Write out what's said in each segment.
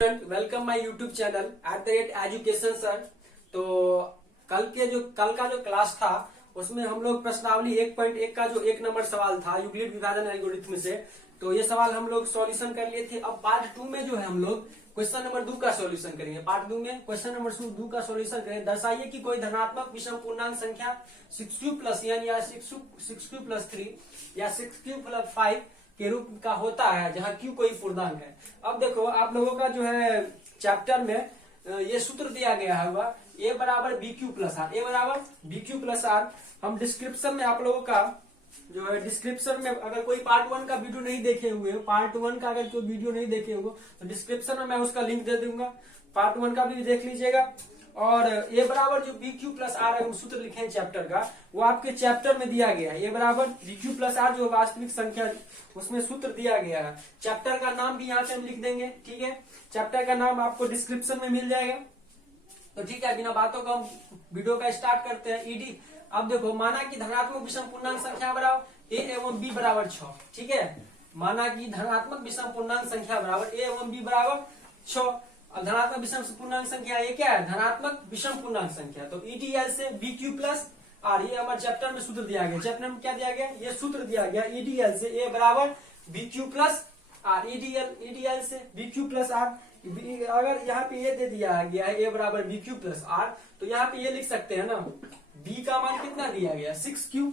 Welcome my YouTube channel @education sir. तो कल का जो क्लास था उसमें हम लोग प्रश्नावली 1.1 का जो 1 नंबर सवाल था यूक्लिड विभाजन एल्गोरिथम से, तो ये सवाल हम लोग सॉल्यूशन कर लिए थे। अब पार्ट 2 में जो है हम लोग क्वेश्चन नंबर 2 का सॉल्यूशन करेंगे। पार्ट 2 में क्वेश्चन नंबर 2 का सॉल्यूशन करेंगे। दर्शाइए कि कोई धनात्मक विषम पूर्णांक संख्या 6q प्लस n या 6q प्लस 3 या 6q प्लस 5 के रूप का होता है जहाँ q कोई पूर्णांक है। अब देखो आप लोगों का जो है चैप्टर में ये सूत्र दिया गया है a बराबर बी क्यू प्लस आर, ए बराबर बी क्यू प्लस आर। हम डिस्क्रिप्शन में आप लोगों का जो है डिस्क्रिप्शन में अगर कोई पार्ट 1 का वीडियो नहीं देखे हुए, पार्ट 1 का अगर कोई वीडियो नहीं देखे हुए तो डिस्क्रिप्शन में मैं उसका लिंक दे दूंगा, पार्ट 1 का भी देख लीजिएगा। और ए बराबर जो बी क्यू प्लस आर है सूत्र लिखे हैं चैप्टर का, वो आपके चैप्टर में दिया गया है। ए बराबर बी क्यू प्लस आर जो वास्तविक संख्या उसमें सूत्र दिया गया है। चैप्टर का नाम भी यहाँ पे हम लिख देंगे, ठीक है। चैप्टर का नाम आपको डिस्क्रिप्शन में मिल जाएगा। तो ठीक है, बिना बातों का हम वीडियो का स्टार्ट करते हैं। ईडी अब देखो, माना कि धनात्मक विषम पूर्णांक संख्या बराबर ए एवं बी बराबर 6, ठीक है। माना कि धनात्मक विषम पूर्णांक संख्या बराबर ए एवं बी बराबर 6। अब धनात्मक विषम पूर्णांक संख्या ये क्या है? धनात्मक विषम पूर्णांक संख्या। तो ईडीएल से बी क्यू प्लस आर, ये हमारे चैप्टर में सूत्र दिया गया। चैप्टर में क्या दिया गया? ये सूत्र दिया गया ईडीएल से ए बराबर B Q plus R. EDL से बी क्यू प्लस आर। अगर यहाँ पे ये दे दिया गया है ए बराबर बी क्यू प्लस आर, तो यहाँ पे ये लिख सकते हैं ना, बी का मान कितना दिया गया? 6q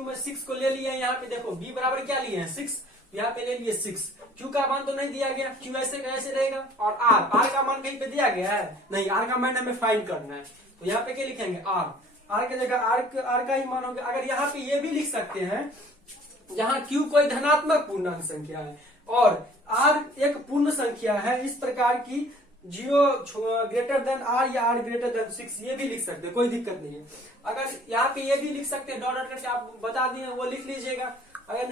में 6 को ले लिया। यहाँ पे देखो बी बराबर क्या लिए हैं? 6, यहाँ पे ले लिए 6। क्यू का मान तो नहीं दिया गया, क्यू ऐसे कैसे रहेगा? और आर का मान कहीं पे दिया गया है? नहीं, आर का मान हमें फाइंड करना है। तो यहाँ पे क्या लिखेंगे? आर की जगह आर का ही मान होगा। अगर यहाँ पे ये भी लिख सकते हैं जहाँ क्यू कोई धनात्मक पूर्णांक संख्या है और आर एक पूर्ण संख्या है, इस प्रकार की 0 ग्रेटर देन आर या आर ग्रेटर देन 6, ये भी लिख सकते हैं, कोई दिक्कत नहीं है। अगर यहाँ पे ये भी लिख सकते हैं, डॉट करके आप बता दिए, वो लिख लीजिएगा। अगर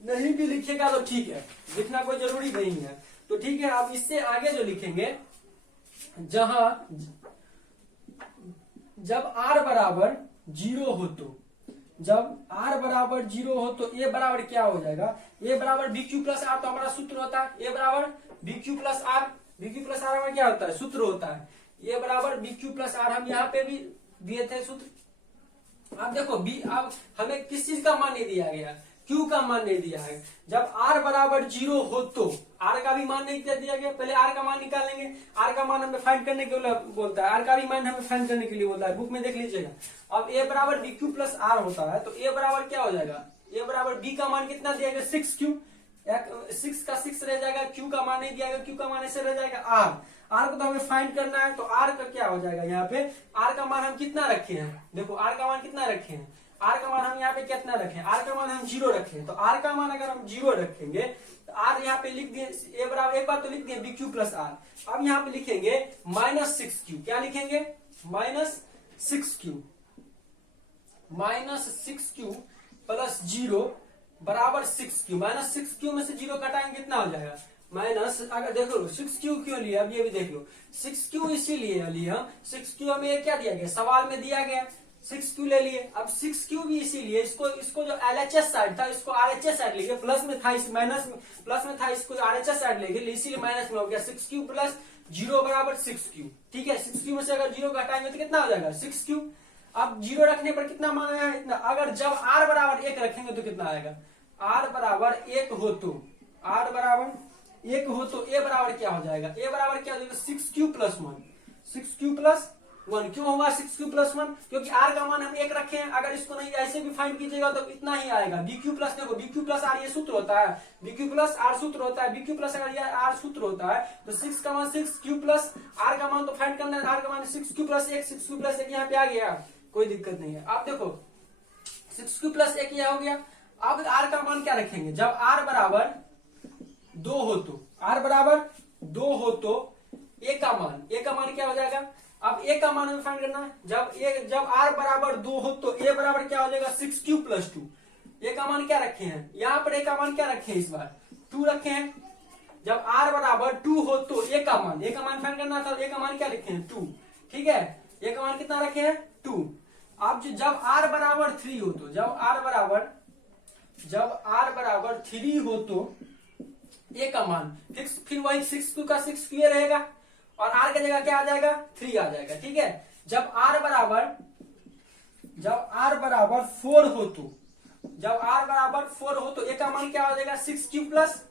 नहीं भी लिखेगा तो ठीक है, लिखना कोई जरूरी नहीं है। तो ठीक है, आप इससे आगे जो लिखेंगे, जहां जब r बराबर 0 हो तो, जब r बराबर 0 हो तो ए बराबर क्या हो जाएगा? ए बराबर बी क्यू प्लस आर। तो हमारा सूत्र होता है ए बराबर B Q plus R. B Q plus R में क्या होता है? सूत्र होता है ए बराबर बी क्यू प्लस आर। हम यहाँ पे भी दिए थे सूत्र। अब देखो बी, अब हमें किस चीज का मान नहीं दिया गया? क्यू का मान नहीं दिया है। जब r बराबर 0 हो तो r का भी मान नहीं दिया गया। पहले r का मान निकालेंगे। r का मान हमें फाइंड करने के लिए बोलता है, r का भी मान हमें फाइंड करने के लिए बोलता है, बुक में देख लीजिएगा। अब a बराबर बी क्यू प्लस आर होता है, तो a बराबर क्या हो जाएगा? a बराबर b का मान कितना दिया गया? 6q। 6 का 6 रह जाएगा, q का मान नहीं दिया गया, q का मान ऐसे रह जाएगा r को तो हमें फाइंड करना है। तो r का क्या हो जाएगा? यहाँ पे r का मान हम कितना रखे हैं? देखो r का मान कितना रखे हैं? r का मान हम यहाँ पे कितना रखें? r का मान हम 0 रखें। तो r का मान अगर हम 0 रखेंगे तो r यहाँ पे लिख दिए ए बराबर, एक बार तो लिख दिए बी क्यू प्लस आर। अब यहाँ पे लिखेंगे -6q। क्या लिखेंगे? -6q प्लस 0 बराबर 6q। -6q में से 0 घटाएंगे कितना हो जाएगा? माइनस, अगर देखो 6q क्यों लिया, अब ये भी देख लो। 6q इसीलिए लिया, 6q हमें क्या दिया गया? सवाल में दिया गया 6q ले लिए। अब 6q भी इसीलिए, इसको जो LHS साइड था इसको RHS साइड लेके, प्लस में था इस माइनस में, प्लस में था इसको RHS साइड लेके, इसीलिए माइनस में हो गया। 6q प्लस 0 बराबर 6q, ठीक है। 6q में से अगर 0 घटाएंगे तो कितना हो जाएगा? 6q। अब 0 रखने पर कितना मान आया? इतना। अगर जब r बराबर 1 रखेंगे तो कितना आएगा? r बराबर 1 हो तो, r बराबर 1 हो तो ए बराबर क्या हो जाएगा? ए बराबर क्या हो जाएगा? 6q plus 1। 6q प्लस 1 क्यों होगा 6q प्लस 1? क्योंकि r का मान हम 1 रखे हैं। अगर इसको नहीं ऐसे भी फाइंड कीजिएगा तो इतना ही आएगा। bq प्लस, देखो bq प्लस r ये सूत्र होता है, bq प्लस r सूत्र होता है, bq प्लस अगर ये r सूत्र होता है तो 6 का मान 6q प्लस r का मान तो फाइंड करना है। r का मान 6q प्लस 1, 6q प्लस 1 यहाँ पे आ गया, कोई दिक्कत नहीं है। आप देखो 6q प्लस 1 यह हो गया। अब r का मान क्या रखेंगे? जब r बराबर 2 हो तो, r बराबर 2 हो तो a का मान क्या हो जाएगा? अब a का मान हमें फाइंड करना है। जब r बराबर 2 हो तो a बराबर क्या हो जाएगा? 6q plus 2। a का मान क्या रखे हैं? यहाँ पर a का मान क्या रखे हैं? इस बार 2 रखे हैं। जब r बराबर 2 हो तो a का मान फाइंड करना था। a का मान क्या लिखे हैं? 2, ठीक है। a का मान कितना रखे हैं? 2। अब जब r बराबर 3 हो तो, जब r बराबर 3 हो तो ए का मान फिक्स, फिर वही 6q का 6q रहेगा और r की जगह क्या आ जाएगा 3 आ जाएगा। ठीक है, जब r बराबर 4 हो तो a का मान क्या हो जाएगा 6q प्लस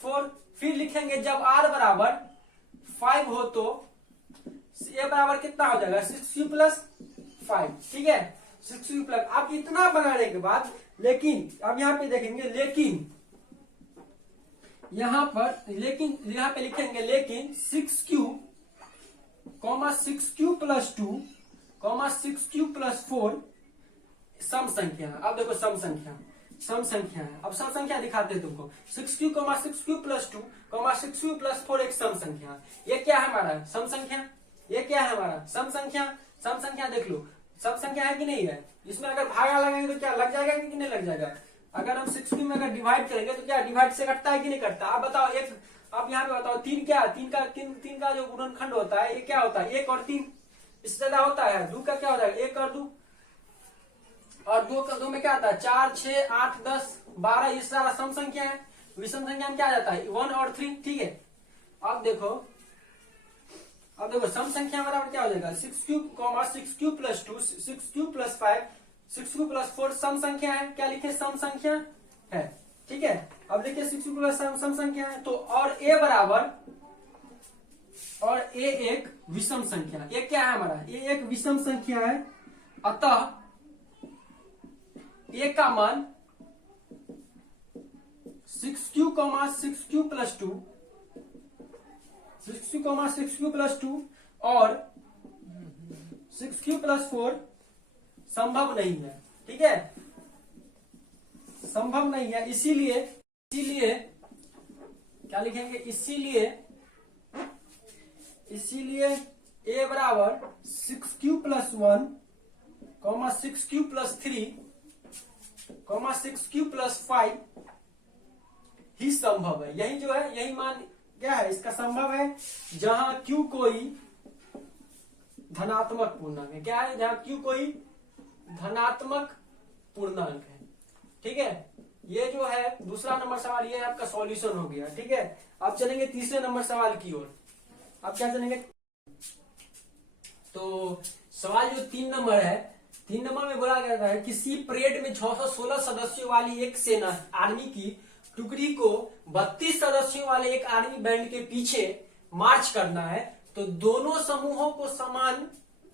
4। फिर लिखेंगे जब r बराबर 5 हो तो a बराबर कितना हो जाएगा 6q प्लस 5। ठीक है, 6q प्लस, अब इतना बनाने के बाद लेकिन अब यहाँ पे देखेंगे, लेकिन यहाँ पे लिखेंगे लेकिन 6q, 6q plus 2, 6q plus 4 सम संख्या है। अब देखो सम संख्या है। अब सम संख्या दिखाते हैं तुमको। 6q, 6q plus 2, 6q plus 4 एक सम संख्या है। ये क्या है हमारा सम संख्या, ये क्या है हमारा सम संख्या। सम संख्या देख लो, सम संख्या है कि नहीं है। इसमें अगर भागा लगाएंगे तो क्या लग जाएगा कि नहीं लग जाएगा। अगर हम 6q में अगर डिवाइड करेंगे तो क्या डिवाइड से कटता है कि नहीं कटता। आप बताओ, एक आप यहाँ पे बताओ, 3 का जो गुणनखंड होता है ये क्या होता है 1 और 3, इससे ज्यादा होता है। 2 का क्या हो जाएगा 1 और 2, और 2 का 2 में क्या आता है 4, 6, 8, 10, 12, ये सारा सम संख्या है। विषम संख्या में क्या आ जाता है 1 और 3। ठीक है, अब देखो सम संख्या बराबर क्या हो जाएगा 6q, 6q plus 2, 6q plus 5, 6q plus 4 सम संख्या है। क्या लिखे सम संख्या है। ठीक है, अब देखिए 6q प्लस सम संख्या है तो, और a एक विषम संख्या। ये क्या है हमारा ये एक विषम संख्या है, अतः a का मान 6q, 6q plus 2, 6q plus 2 और 6q प्लस 4 संभव नहीं है। ठीक है, संभव नहीं है, इसीलिए क्या लिखेंगे, इसीलिए a बराबर 6q plus 1, 6q plus 3, 6q plus 5 ही संभव है। यही जो है यही मान क्या है इसका संभव है, जहां q कोई धनात्मक पूर्णांक है। क्या है, जहां q कोई धनात्मक पूर्णांक है। ठीक है, ये जो है दूसरा नंबर सवाल, ये आपका सॉल्यूशन हो गया। ठीक है, अब चलेंगे तीसरे नंबर सवाल की ओर। अब क्या चलेंगे, तो सवाल जो 3 नंबर है, 3 नंबर में बोला गया है किसी परेड में 616 सदस्यों वाली एक सेना आर्मी की टुकड़ी को 32 सदस्यों वाले एक आर्मी बैंड के पीछे मार्च करना है, तो दोनों समूहों को समान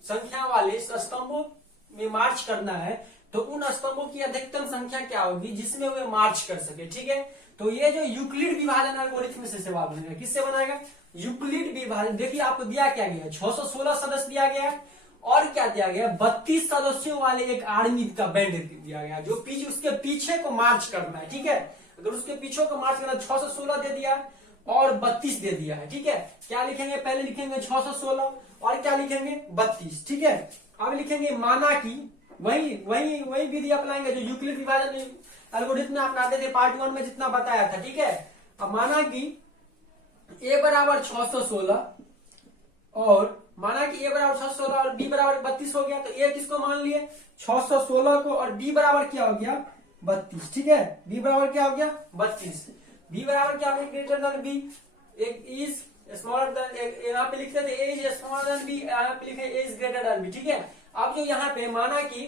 संख्या वाले स्तंभों में मार्च करना है, तो उन स्तंभों की अधिकतम संख्या क्या होगी जिसमें वे मार्च कर सके। ठीक है, तो ये जो यूक्लिड विभाजन एल्गोरिथम से सवाल बनेगा, किससे बनाएगा यूक्लिड विभाजन। देखिए आपको दिया क्या गया 616 सदस्य दिया गया है, और क्या दिया गया 32 सदस्यों वाले एक आर्मी का बैंड दिया गया जो उसके पीछे को मार्च करना है। ठीक है, अगर उसके पीछे को मार्च करना 616 दे दिया और 32 दे दिया है। ठीक है, क्या लिखेंगे, पहले लिखेंगे 616 और क्या लिखेंगे 32। ठीक है, अब लिखेंगे माना कि वही विधि अपनाएंगे जो यूक्लिड विभाजन एल्गोरिथम में अपनाते थे पार्ट 1 में जितना बताया था। ठीक है, अब माना कि a बराबर 616 और माना कि a बराबर 616 और b बराबर 32 हो गया, तो a किसको मान लिए 616 को, और b बराबर क्या हो गया 32। ठीक है, b बराबर क्या हो गया 32। b बराबर क्या हो गया ग्रेटर देन b, एक इज स्मॉलर देन, यहाँ पे लिखते थे a is smaller than b, यहाँ पे लिखे a is greater than b। ठीक है, अब जो यहाँ पे माना कि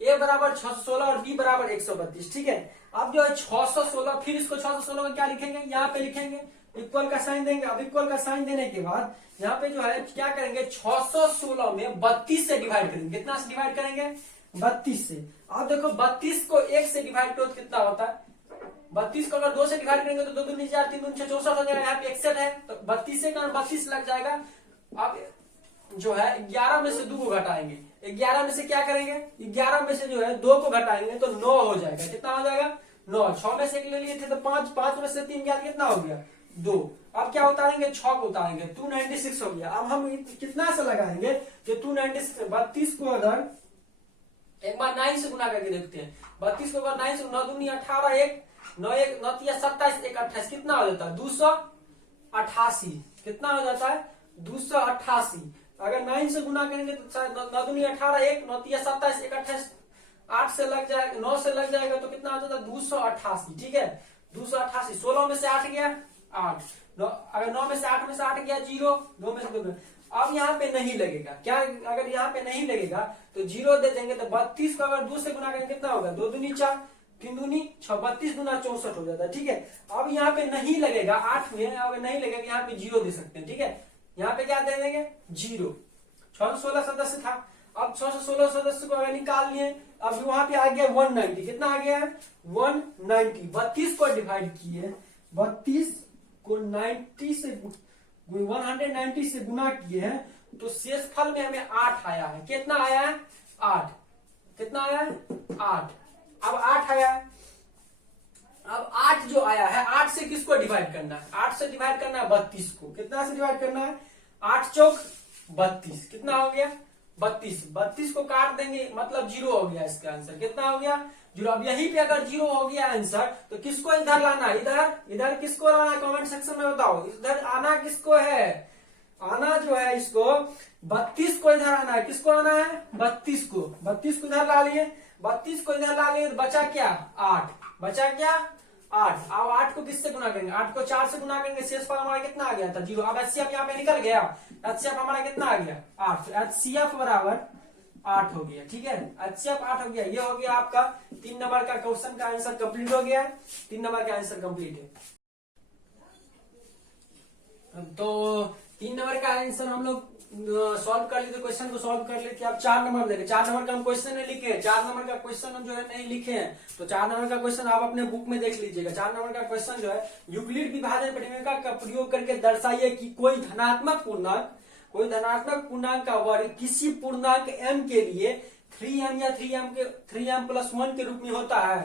a बराबर 616 और b बराबर 132। ठीक है, अब जो है 616, फिर इसको 616 में क्या लिखेंगे, यहाँ पे लिखेंगे इक्वल का साइन देंगे। अब इक्वल का साइन देने के बाद यहाँ पे जो है क्या करेंगे 616 में 32 से डिवाइड करेंगे। कितना से डिवाइड करेंगे 32 से। अब देखो 32 को 1 से डिवाइड करो तो कितना होता है, 32 को अगर 2 से डिवाइड करेंगे तो 2 दूनी 4, 3 दूनी 6, 64 हो जाएगा। यहाँ पे 61 है तो 32 से 32 लग जाएगा। अब जो है 11 में से 2 को घटाएंगे, 11 में से क्या करेंगे 11 में से जो है 2 को घटाएंगे तो 9 हो जाएगा। कितना हो जाएगा 9। 6 में से 1 ले लिए थे तो 5, 5 में से 3 गया, कितना हो गया 2। अब क्या उतारेंगे 6 को उतारेंगे 296 हो गया। अब हम कितना से लगाएंगे जो 296, 32 को अगर एक बार 9 से गुना करके देखते हैं, 32 को अगर 9 से 9 दूनी 18, 1 9 1 9 3 27 1 28, कितना हो जाता है 288। कितना हो जाता है 288। अगर 9 से गुना करेंगे तो 9 दूनी 18, 1 9 3 27 1 28, 8 से लग जाएगा, 9 से लग जाएगा तो कितना हो जाता है 288। ठीक है, 288, 16 में से 8 गया 8, अगर 9 में से 8 में से 8 गया 0, 2 में से 2 अब यहाँ पे नहीं लगेगा क्या, अगर यहाँ पे नहीं लगेगा तो 0 दे देंगे तो 32 को अगर 2 से गुना करेंगे कितना होगा, 2 दूनी 4, 3 दूनी 6, 32 गुना 64 हो जाता है। ठीक है, अब यहाँ पे नहीं लगेगा 8 में, अगर नहीं लगेगा यहाँ पे 0 दे सकते हैं। ठीक है, यहाँ पे क्या दे देंगे 0। 616 सदस्य था, अब 616 सदस्य को अगर निकाल लिए, अब वहां पे आ गया 190, कितना आ गया है 190, 32 को डिवाइड किए, 32 को 90 से 190 से गुना किए हैं तो शेषफल में हमें 8 आया है। कितना आया है 8, कितना आया है 8, अब 8 आया है। अब 8 जो आया है, 8 से किसको डिवाइड करना है, 8 से डिवाइड करना है 32 को, कितना से डिवाइड करना है 8 चौक 32, कितना हो गया 32, 32 को काट देंगे मतलब 0 हो गया, इसका आंसर कितना हो गया 0। अब यहीं पे अगर 0 हो गया आंसर तो किसको इधर लाना है, इधर किसको लाना है, कमेंट सेक्शन में बताओ, इधर आना किसको है, आना जो है इसको 32 को इधर आना है, किसको आना है 32 को, 32 को इधर ला लिए, 32 को इधर ला लिए, बचा क्या 8, बचा क्या 8। अब 8 को किससे गुना करेंगे, 8 को 4 से गुना करेंगे, शेषफल हमारा कितना आ गया था 0। अब एचसीएफ यहाँ पे निकल गया, एचसीएफ हमारा कितना आ गया 8, एचसीएफ बराबर 8 हो गया। ठीक है, एचसीएफ 8 हो गया। ये हो गया आपका 3 नंबर का क्वेश्चन का आंसर कंप्लीट हो गया, 3 नंबर का आंसर कंप्लीट है। तो 3 नंबर का आंसर हम लोग सॉल्व कर लेते, क्वेश्चन को सॉल्व कर लेते। अब 4 नंबर देखे, 4 नंबर का हम क्वेश्चन नहीं लिखे, 4 नंबर का क्वेश्चन हम जो है नहीं लिखे हैं, तो 4 नंबर का क्वेश्चन आप अपने बुक में देख लीजिएगा। 4 नंबर का क्वेश्चन जो है, यूक्लिड विभाजन परिमेय का प्रयोग करके दर्शाइए कि कोई धनात्मक पूर्णांक का वर्ग किसी पूर्णांक m के लिए 3m या 3m प्लस 1 के रूप में होता है।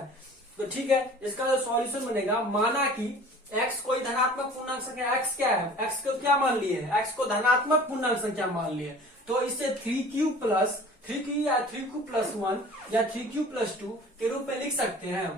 तो ठीक है, इसका जो सॉल्यूशन बनेगा, माना कि x कोई धनात्मक पूर्णांक संख्या, x क्या है, x को क्या मान लिए, x को धनात्मक पूर्णांक संख्या मान लिए, तो इसे 3q या 3q प्लस 1 या 3q प्लस 2 के रूप में लिख सकते हैं।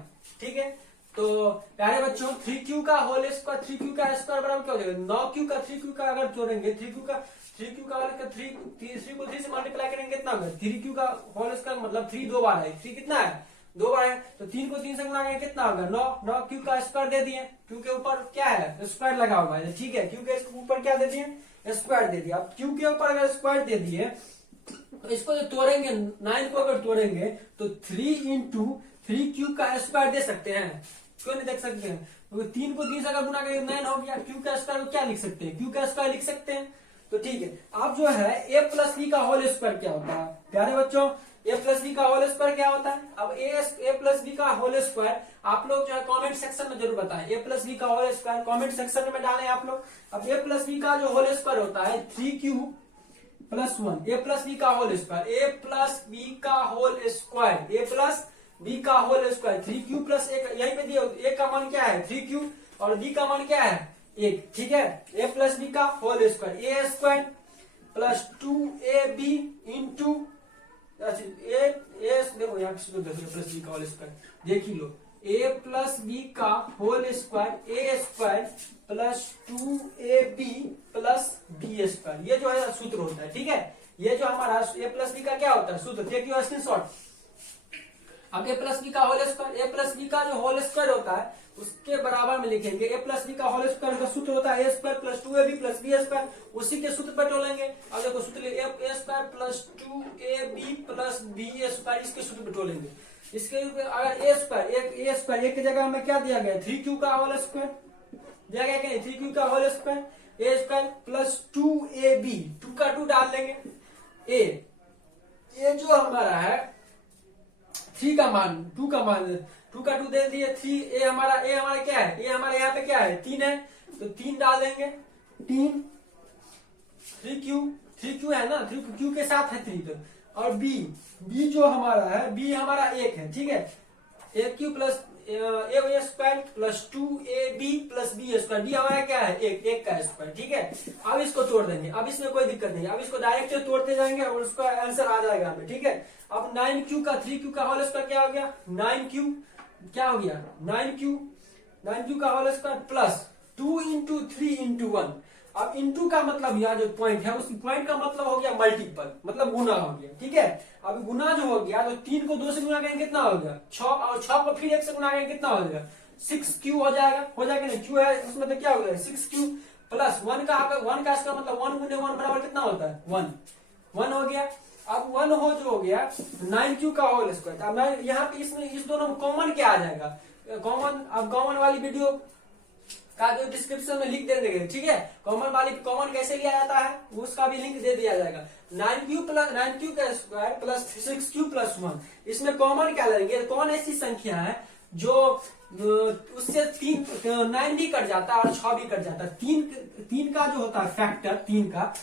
ठीक है, तो प्यारे बच्चों 3q का होल स्क्वायर, 3q का स्क्वायर बराबर क्या हो जाएगा 9q का, 3q का अगर जोड़ेंगे 3q का 3 को 3 से मल्टीप्लाई करेंगे कितना होगा, 3q का होल स्क्वायर मतलब 3 दो बार है, 3 कितना है 2 बार है, तो 3 को 3 से गुना करेंगे कितना होगा 9, 9q का स्क्वायर दे दिए, q के ऊपर क्या है स्क्वायर लगा हुआ है। ठीक है, q के ऊपर क्या दे दिए स्क्वायर दे दिया। अब q के ऊपर अगर स्क्वायर दे दिए तो इसको जो तोड़ेंगे 9 को अगर तोड़ेंगे तो 3 इंटू 3q का स्क्वायर दे सकते हैं, क्यों नहीं देख सकते हैं, तो 3 को 3 से अगर गुना करेंगे 9 हो गया, q का स्क्वायर क्या लिख सकते हैं, q का स्क्वायर लिख सकते हैं। तो ठीक है, अब जो है a प्लस बी का होल स्क्वायर क्या होता है प्यारे बच्चों, a प्लस बी का होल स्क्वायर क्या होता है। अब a प्लस बी का होल स्क्वायर आप लोग जो है कमेंट सेक्शन में जरूर बताएं, a प्लस बी का होल स्क्वायर कमेंट सेक्शन में डालें आप लोग। अब a प्लस बी का जो होल स्क्वायर होता है 3q plus 1, a plus B का whole square, a plus B का whole square, a plus B का होल स्क्वायर 3q प्लस 1, यहीं पे दिया a का मान क्या है 3q और b का मान क्या है 1। ठीक है, a प्लस बी का whole square, a square plus 2ab into देखो यहाँ प्लस बी का होल स्क्वायर देख ही लो, a प्लस बी का whole square a square plus 2ab plus b square, ये जो है सूत्र होता है। ठीक है, ये जो हमारा a प्लस बी का क्या होता है सूत्र, देखिए स्क्रीनशॉट। अब a प्लस बी का whole square, a plus B का जो होल स्क्वायर होता है उसके बराबर में लिखेंगे, a प्लस बी का होल स्क्वायर का सूत्र होता है a square plus 2ab plus b square, उसी के सूत्र पर तोलेंगे। अब देखो सूत्र a square plus 2ab plus b square, इसके सूत्र पर तोलेंगे। इसके अगर a स्क्वायर एक की जगह में क्या दिया गया 3q का होल स्क्वायर दिया गया, क्या 3q का whole square, a square plus 2ab, 2 का 2 डाल देंगे, a जो हमारा है 3 का मान 2 का 2 दे दिए, 3 a हमारा क्या है, a हमारे यहाँ पे क्या है 3 है, तो 3 डाल देंगे, 3q है ना, 3q के साथ है 3, तो और b जो हमारा है b हमारा 1 है। ठीक है, aq plus a square plus 2ab plus b square, b हमारा क्या है 1 का स्क्वायर। ठीक है, अब इसको तोड़ देंगे, अब इसमें कोई दिक्कत नहीं, अब इसको डायरेक्ट तोड़ते जाएंगे और उसका आंसर आ जाएगा हमें। ठीक है, अब 9q का 3q का होल स्क्वायर क्या हो गया 9q क्या हो गया 9q का whole square plus 2 into 3 into 1। अब इंटू का मतलब यहाँ जो पॉइंट है उस पॉइंट का मतलब हो गया मल्टीपल, मतलब गुना हो गया। ठीक है, अब गुना जो हो गया तो 3 को 2 से गुना करेंगे कितना हो गया 6, और 6 को फिर 1 से गुना करेंगे कितना हो गया 6 क्यू हो जाएगा नहीं, क्यू है उसमें तो क्या हो जाएगा 6 क्यू प्लस 1 का इसका मतलब 1 गुने 1 बराबर कितना होता है 1 हो गया। अब 1 जो हो गया 9 क्यू का होल स्क्वायर। अब मैं यहाँ पे इसमें इस दोनों में कॉमन क्या आ जाएगा, कॉमन वाली वीडियो का जो डिस्क्रिप्शन में लिंक दे देंगे, ठीक है। कॉमन कैसे लिया जाता है उसका भी लिंक दे दिया जाएगा। 9 क्यू का स्क्वायर प्लस 6 क्यू प्लस 1, इसमें कॉमन क्या लेंगे, कौन ऐसी संख्या है जो उससे 9 भी कट जाता है और 6 भी कट जाता है। तीन का जो होता है फैक्टर, तीन का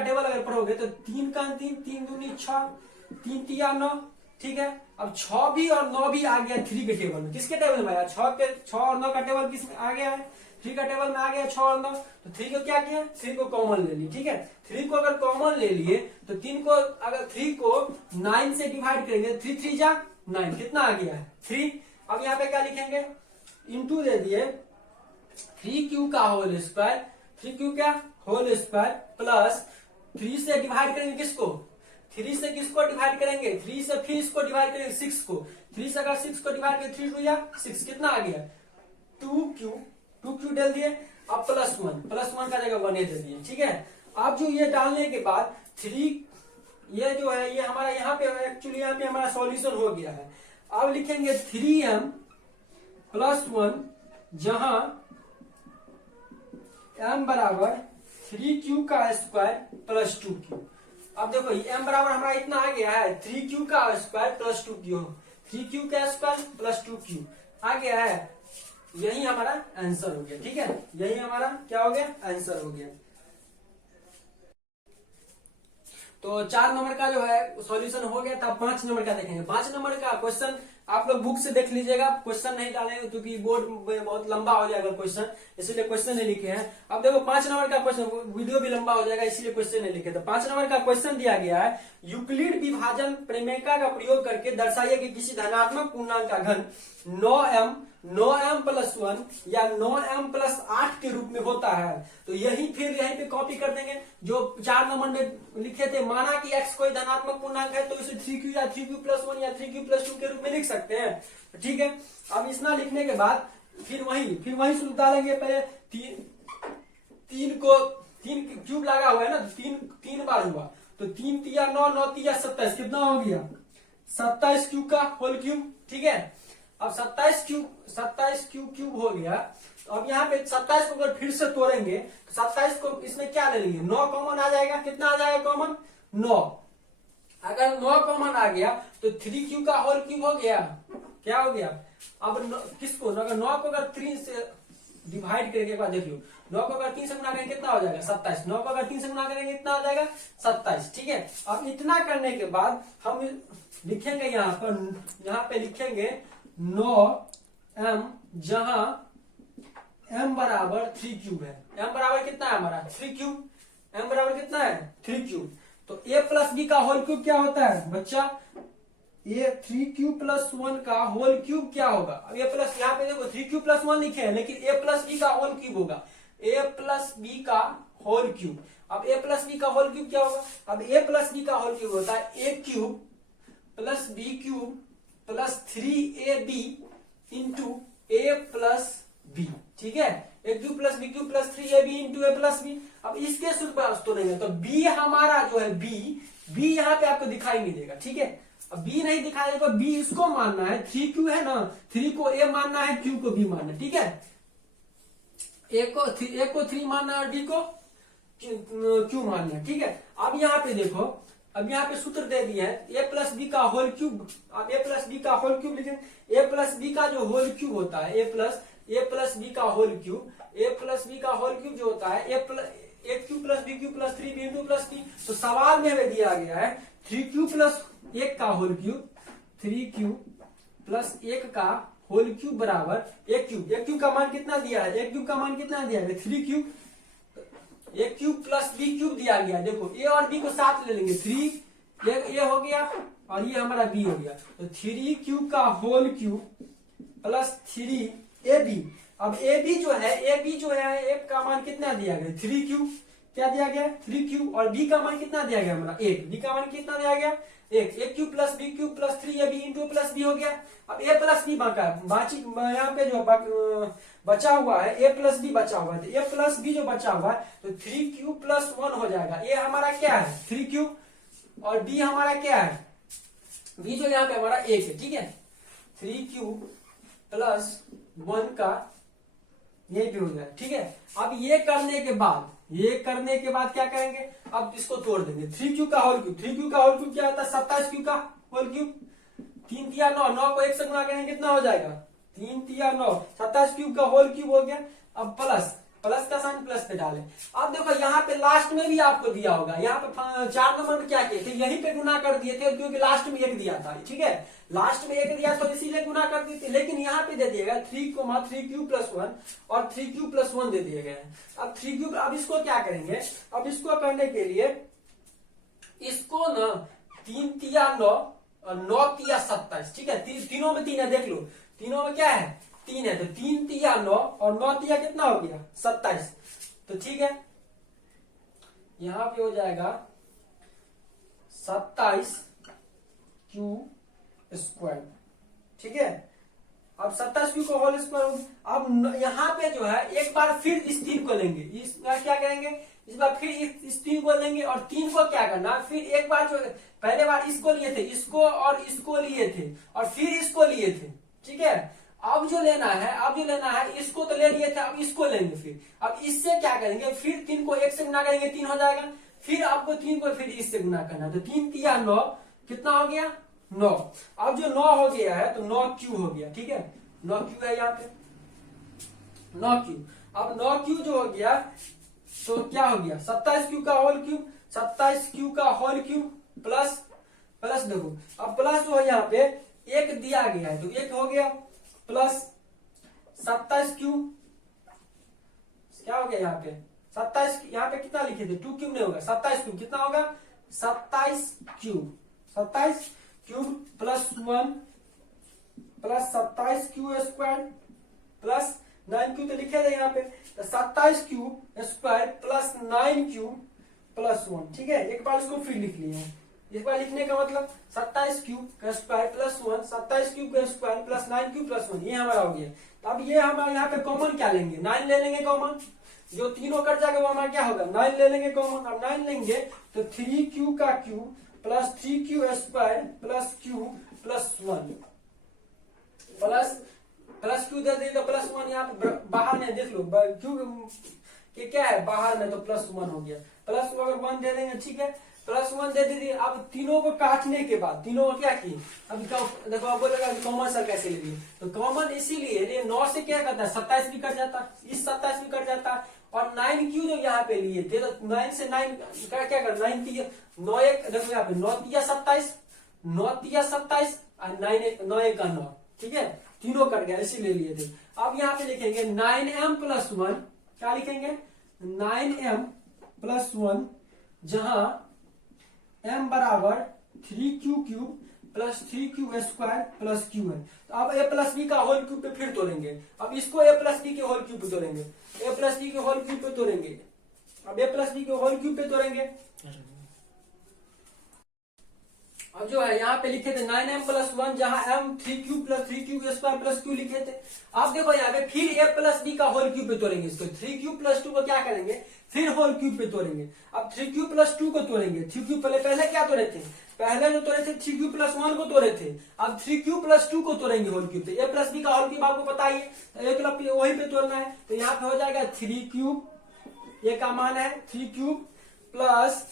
टेबल अगर पढ़ोगे तो 3 का 3 दूनी 6, 3 तिया 9, ठीक है। अब 6 भी और 9 भी आ गया 3 के टेबल में। किसके टेबल में आया 6 और 9 का टेबल किस में आ गया है 3 का टेबल में आ गया 6 और 9। तो 3 को क्या किया 3 को कॉमन ले ली, ठीक है। 3 को अगर कॉमन ले लिए तो 3 को अगर 3 को 9 से डिवाइड करेंगे 3 3 जा 9, कितना आ गया है 3। अब यहाँ पे क्या लिखेंगे इंटू दे दिए 3 का होल स्क्वायर, 3 का होल स्क्वायर प्लस 3 से डिवाइड करेंगे किसको 3 से किसको डिवाइड करेंगे 3 से फिर इसको डिवाइड करेंगे 6 को, 3 से अगर 6 को डिवाइड करेंगे 3 2 या 6, कितना आ गया 2 क्यू डाल दिए। अब प्लस 1 का जगह 1 दे दिए, ठीक है। अब जो ये डालने के बाद 3 ये जो है ये हमारा यहाँ पे एक्चुअली यहाँ पे हमारा सॉल्यूशन हो गया है। अब लिखेंगे 3m प्लस 1 जहां m बराबर 3q का स्क्वायर प्लस 2q। अब देखो m बराबर हमारा इतना आ गया है 3q का स्क्वायर प्लस 2q, 3q का स्क्वायर प्लस 2q आ गया है। यही हमारा आंसर हो गया, ठीक है। यही हमारा क्या हो गया आंसर हो गया। तो 4 नंबर का जो है सॉल्यूशन हो गया था। 5 नंबर का देखेंगे। 5 नंबर का क्वेश्चन आप लोग बुक से देख लीजिएगा, क्वेश्चन नहीं डालेंगे क्योंकि बोर्ड में बहुत लंबा हो जाएगा क्वेश्चन, इसलिए क्वेश्चन नहीं लिखे हैं। अब देखो 5 नंबर का क्वेश्चन, वीडियो भी लंबा हो जाएगा इसलिए क्वेश्चन नहीं लिखे। तो 5 नंबर का क्वेश्चन दिया गया है यूक्लिड विभाजन प्रमेय का प्रयोग करके दर्शाइए कि किसी धनात्मक पूर्णांक का घन 9m प्लस 1 या 9m प्लस 8 के रूप में होता है। तो यहीं पे कॉपी कर देंगे जो 4 नंबर में लिखे थे। माना कि x कोई धनात्मक पूर्णांक है तो इसे 3q या 3q प्लस 1 या 3q प्लस 2 के रूप में लिख सकते हैं, ठीक है। अब इतना लिखने के बाद फिर वही सूत्र डालेंगे। पहले 3 क्यूब लगा हुआ है ना, 3 बार हुआ तो 3 तिया 9, 9 तिया 27, कितना हो गया 27 क्यूब का होल क्यूब, ठीक है। अब 27 क्यूब हो गया। तो अब यहाँ पे 27 को अगर फिर से तोड़ेंगे तो 27 को इसमें क्या ले लेंगे 9 कॉमन आ जाएगा, कितना आ जाएगा कॉमन 9। अगर 9 कॉमन आ गया तो 3q का होल क्यूब हो गया, क्या हो गया। अब किसको अगर 9 को अगर 3 से डिवाइड करेंगे, एक बार देखियो 9 को अगर 3 से गुना करेंगे कितना हो जाएगा 27, 9 को अगर 3 से गुना करेंगे कितना आ जाएगा 27, ठीक है। अब इतना करने के बाद हम लिखेंगे यहाँ पे लिखेंगे 9m जहां m बराबर 3q है। m बराबर कितना है हमारा 3q, m बराबर कितना है 3q। तो a प्लस बी का होल क्यूब क्या होता है बच्चा, ये 3q प्लस 1 का होल क्यूब क्या होगा। अब a प्लस यहाँ पे देखो 3q प्लस 1 लिखे हैं लेकिन a प्लस बी का होल क्यूब होगा, a प्लस बी का होल क्यूब। अब a प्लस बी का होल क्यूब क्या होगा, अब a प्लस बी का होल क्यूब होता है a cube plus B cube plus 3ab into a plus B, ठीक है। a cube plus B cube plus 3ab into a plus B. अब इसके सूत्र पर तो नहीं है तो b हमारा जो है b यहाँ पे आपको दिखाई नहीं देगा, ठीक है। अब b नहीं दिखाई देगा, b इसको मानना है 3q है ना, 3 को a मानना है, q को b मानना है, ठीक है। a को 3 मानना है और b को q मानना है, ठीक है। अब यहाँ पे देखो, अब यहाँ पे सूत्र दे दिए हैं a प्लस बी का होल क्यूब। अब a प्लस बी का होल क्यूब लिखेंगे, a प्लस बी का जो होल क्यूब होता है a प्लस बी का whole cube, a plus B का होल क्यूब जो होता है a cube plus B cube plus 3b into plus b। तो सवाल में हमें दिया गया है 3q प्लस 1 का होल क्यूब, 3q प्लस 1 का होल क्यूब बराबर एक क्यूब का मान कितना दिया है, एक क्यूब का मान कितना दिया है 3q, एक क्यूब प्लस बी क्यूब दिया गया। देखो a और b को साथ ले लेंगे, 3 ये हो गया और ये हमारा b हो गया। तो 3q का होल क्यूब प्लस 3ab। अब ab जो है एक का मान कितना दिया गया 3q, क्या दिया गया 3q, और b का मान कितना दिया गया हमारा 1, b का मान कितना दिया गया 1, a cube plus B cube plus 3ab into plus B हो गया। अब a प्लस बी बाकी यहाँ पे जो बचा हुआ है a प्लस बी बचा हुआ है, तो a प्लस बी जो बचा हुआ है तो 3q प्लस 1 हो जाएगा। a हमारा क्या है 3q और b हमारा क्या है b जो यहाँ पे हमारा 1 है, ठीक है 3q प्लस 1 का यही पे हो जाए, ठीक है। अब ये करने के बाद क्या करेंगे, अब इसको तोड़ देंगे 3q का होल क्यूब, 3q का होल क्यूब क्या होता है 27q का होल क्यूब, 3 तिया 9, 9 को 1 से गुणा करेंगे कितना हो जाएगा 3 तिया 9, 27q का होल क्यूब हो गया। अब प्लस का साइन प्लस पे डालें। अब देखो यहाँ पे लास्ट में भी आपको दिया होगा, यहाँ पे 4 नंबर में क्या किए थे यहीं पे गुना कर दिए थे, क्योंकि लास्ट में 1 दिया था, ठीक है लास्ट में 1 दिया तो इसीलिए गुना कर दिए थे, लेकिन यहाँ पे दे दिया गया 3,3q प्लस 1 और 3q प्लस 1 दे दिए गए। अब 3q, अब इसको क्या करेंगे, अब इसको करने के लिए इसको न 3 तिया 9 और 9 तिया 27, ठीक है तीनों में 3 है, देख लो तीनों में क्या है 3 है, तो 3 तिया 9 और 9 तिया कितना हो गया 27, तो ठीक है यहां पे हो जाएगा 27q स्क्वायर, ठीक है। अब 27q को होल स्क्वायर, अब यहाँ पे जो है एक बार फिर इस 3 को लेंगे, इस बार क्या करेंगे इस बार फिर इस 3 को लेंगे, और 3 को क्या करना फिर एक बार जो पहले बार इसको लिए थे, इसको और इसको लिए थे और फिर इसको लिए थे, ठीक है। अब जो लेना है इसको तो ले लिए थे, अब इसको लेंगे फिर, अब इससे क्या करेंगे फिर 3 को 1 से गुना करेंगे 3 हो जाएगा, फिर आपको 3 को फिर इससे गुना करना है, तो 3 तिया 9 कितना हो गया 9। अब जो 9 हो गया है तो 9q हो गया, ठीक है 9q है यहाँ पे 9q। अब 9q जो हो गया तो क्या हो गया 27q का होल क्यूब, 27q का होल क्यूब प्लस देखो अब प्लस जो है यहाँ पे 1 दिया गया है तो 1 हो गया, प्लस 27q क्या हो गया यहाँ पे 27, यहाँ पे कितना लिखे थे 2 क्यूब नहीं होगा 27q कितना होगा 27 cube plus 1 plus 27q square plus 9q तो लिखे थे यहाँ पे, तो 27q square plus 9q plus 1, ठीक है एक बार इसको फिर लिख लिए, इस बार लिखने का मतलब 27q का स्क्वायर प्लस 1, 27q का स्क्वायर प्लस 9q प्लस 1, ये हमारा हो गया। तो अब ये हमारे यहाँ पे कॉमन क्या लेंगे 9 ले लेंगे कॉमन, जो तीनों कट जाएगा वो हमारा क्या होगा 9 ले लेंगे कॉमन। अब 9 लेंगे तो 3q का cube plus 3q square plus q plus 1 plus q दे दिए तो प्लस 1, यहाँ पे बाहर में देख लो क्यूब के क्या है बाहर में तो प्लस 1 हो गया, प्लस अगर 1 दे देंगे ठीक है प्लस 1 दे दीजिए। अब तीनों को काटने के बाद तीनों को क्या किए, अब देखो अब बोलेगा कॉमन सर कैसे ले लिए, तो कॉमन इसीलिए 9 से क्या करता है 27 भी कट जाता, इस 27 भी कट जाता, और 9q जो यहाँ पे लिए थे तो 9 से 9 का क्या कर 9 तिया 9 1 देखो यहाँ पे 9 तिया 27 और 9 1 का 9, ठीक है तीनों कट गया इसीलिए लिए थे। अब यहाँ पे लिखेंगे 9m प्लस 1, क्या लिखेंगे 9m प्लस 1, जहां m बराबर 3q cube plus 3q square plus q है। तो अब a प्लस बी का होल क्यूब पे फिर तोड़ेंगे, अब इसको a प्लस बी के होल क्यूब पे तोड़ेंगे, a प्लस बी के होल क्यूब पे तोड़ेंगे, अब a प्लस बी के होल क्यूब पे तोड़ेंगे। अब जो है यहाँ पे लिखे थे 9m प्लस 1, जहां m 3q plus 3q square plus q लिखे थे। आप देखो यहाँ पे फिर a प्लस बी का होल क्यूब पे तोड़ेंगे, इसको 3q प्लस 2 को क्या करेंगे फिर होल क्यूब पे तोड़ेंगे। अब 3q प्लस 2 को तोड़ेंगे, 3q पहले क्या तोड़े थे, पहले जो तोड़े थे 3q प्लस 1 को तोड़े थे, अब 3q प्लस 2 को तोड़ेंगे होल क्यूब पे। a प्लस बी का होल क्यूब आपको पता ही है, तो एक वही पे तोड़ना है, तो यहाँ पे हो जाएगा 3 क्यूब, a का मान है 3 cube plus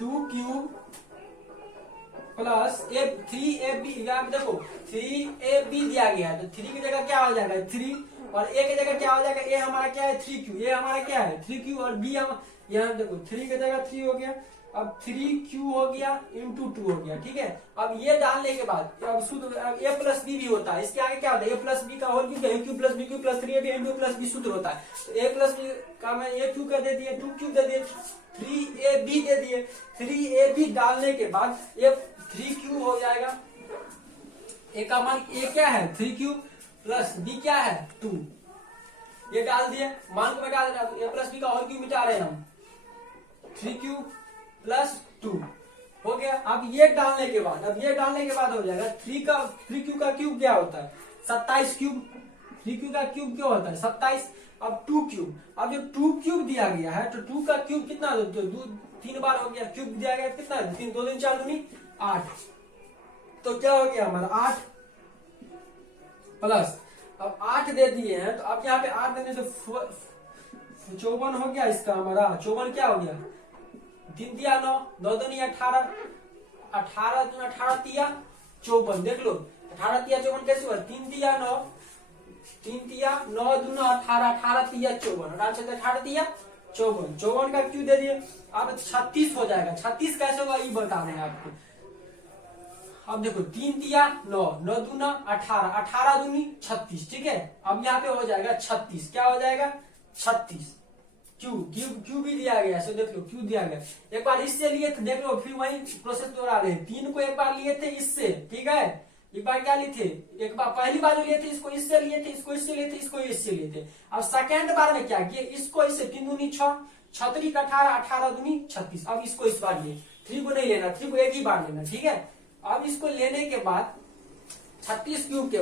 2 cube plus 3ab, देखो 3ab दिया गया है तो 3 की जगह क्या हो जाएगा 3, और a की जगह क्या हो जाएगा, a हमारा क्या है 3q, a हमारा क्या है 3q, और b हम यहाँ देखो 3 की जगह 3 हो गया, अब 3q हो गया इंटू 2 हो गया, ठीक है। अब ये डालने के बाद अब सूत्र a प्लस बी भी होता है, इसके आगे क्या होता है a प्लस बी का होल क्यूब है, a cube plus B cube plus 3ab into plus B सूत्र होता है। तो a प्लस बी का मैं a क्यूब का दे दिए, 2 क्यूब दे दिए, 3ab दे दिए, 3ab डालने के बाद ये 3q हो जाएगा, a का मान a क्या है 3q प्लस b क्या है 2, ये डाल दिए, मान को बैठा दे रहा है, ए प्लस बी का होल क्यूब मिटा रहे हैं हम, 3q प्लस 2 हो गया। अब ये डालने के बाद हो जाएगा 3q का क्यूब क्या होता है 27 क्यूब, 3q का क्यूब क्या होता है 27। अब 2 क्यूब, अब जो 2 क्यूब दिया गया है तो 2 का क्यूब कितना, 3 बार हो गया, क्यूब दिया गया कितना, 3 2 3 4 दूनी 8, तो क्या हो गया हमारा 8 प्लस, अब 8 दे दिए हैं तो अब यहाँ पे 8 देने से 54 हो गया इसका हमारा, 54 क्या हो गया, 3 दिया 9, 9 दूनी 18, 18 दूना 18 तिया 54, देख लो 18 तिया 54 कैसे हुआ, 3 दिया 9, 3 तिया 9 दूना 18, 18 तिया 54, 18 तिया 54, 54 का क्यू दे दिए। अब 36 हो जाएगा, 36 कैसे होगा ये बता रहे हैं आपको। अब देखो 3 तिया 9, 9 दूना 18, 18 दूनी 36, ठीक है। अब यहाँ पे हो जाएगा 36, क्या हो जाएगा 36, क्यू भी दिया गया, सो देख लो क्यू दिया गया। एक बार इससे लिए थे, देख लो फिर वही प्रोसेस दोहरा रहे हैं, 3 को एक बार लिए थे इससे, ठीक है, एक बार क्या लिए थे, एक बार पहली बार लिए थे इसको इससे लिए थे, इसको इससे लिए थे, इसको इससे लिए थे। अब सेकेंड बार में क्या किए, इसको इससे 3 दूनी 6, 36 का 18, 18 दूनी 36। अब इसको इस बार लिए, 3 को नहीं लेना, 3 को एक ही बार लेना, ठीक है। अब इसको लेने के बाद 36 क्यूब के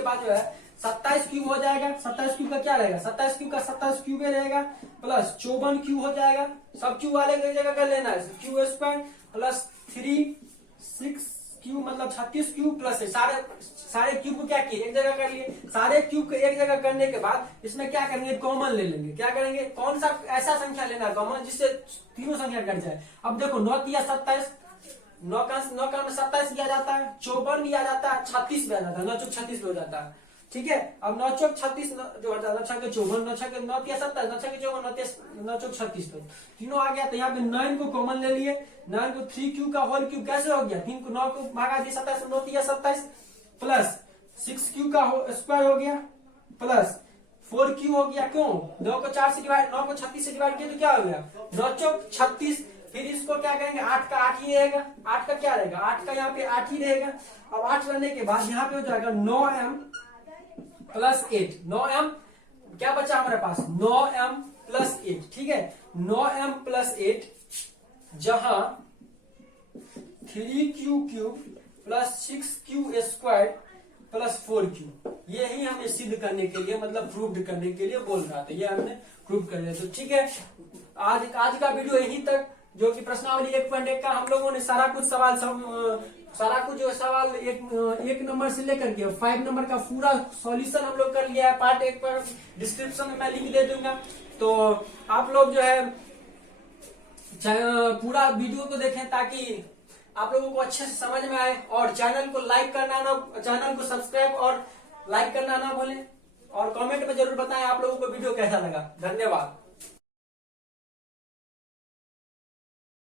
बाद जो है 27 क्यूब हो जाएगा, 27 क्यूब का क्या रहेगा, 27 क्यूब का 27 क्यूब रहेगा प्लस 54 क्यूब हो जाएगा, सब क्यूब वाले की जगह कर लेना है, क्यू स्क्वायर प्लस 3 6 क्यूब मतलब 36 क्यूब प्लस सारे क्यूब को क्या किए एक जगह कर लिए। सारे क्यूब को एक जगह करने के बाद इसमें क्या करेंगे, कॉमन ले लेंगे। क्या करेंगे, कौन सा ऐसा संख्या लेना कॉमन जिससे तीनों संख्या कट जाए। अब देखो 9 तिया 27, 9 का 27 दिया जाता है, 54 भी आ जाता है, 36 भी आ जाता है, 9 चौक 36 भी हो जाता है, ठीक है। अब 9 चौक 36 जो होता है, 9 छक्के 54, 9 छक्के 9 तिया 27, 9 छक्के 54, 9 चौक 36, तो तीनों आ गया। तो यहाँ पे 9 को कॉमन ले लिए, 9 को 3q का होल क्यूब कैसे हो गया, 3 को 9 को भागा दिया 27, 9 तिया 27 प्लस 6q का स्क्वायर हो गया प्लस 4q हो गया। क्यों, 9 को 4 से डिवाइड, 9 को 36 से डिवाइड किया तो क्या हो गया 9 चौक 36। फिर इसको क्या करेंगे, 8 का 8 ही रहेगा, 8 का क्या रहेगा, 8 का यहाँ पे 8 ही रहेगा। अब 8 रहने के बाद यहाँ पे हो जाएगा 9m प्लस 8, 9m क्या बचा हमारे पास 9m प्लस 8, ठीक है। 9m प्लस 8 जहां 3q cube plus 6q square plus 4q, यही हमें सिद्ध करने के लिए मतलब प्रूव करने के लिए बोल रहा था, ये हमने प्रूव कर लिया। तो ठीक है, आज का वीडियो यहीं तक, जो कि प्रश्नावली 1.1 का हम लोगों ने सारा कुछ जो सवाल एक नंबर से लेकर के 5 नंबर का पूरा सॉल्यूशन हम लोग कर लिया है। पार्ट 1 पर डिस्क्रिप्शन में मैं लिंक दे दूंगा, तो आप लोग जो है पूरा वीडियो को देखें ताकि आप लोगों को अच्छे से समझ में आए। और चैनल को सब्सक्राइब और लाइक करना ना भूलें, और कमेंट में जरूर बताएं आप लोगों को वीडियो कैसा लगा। धन्यवाद।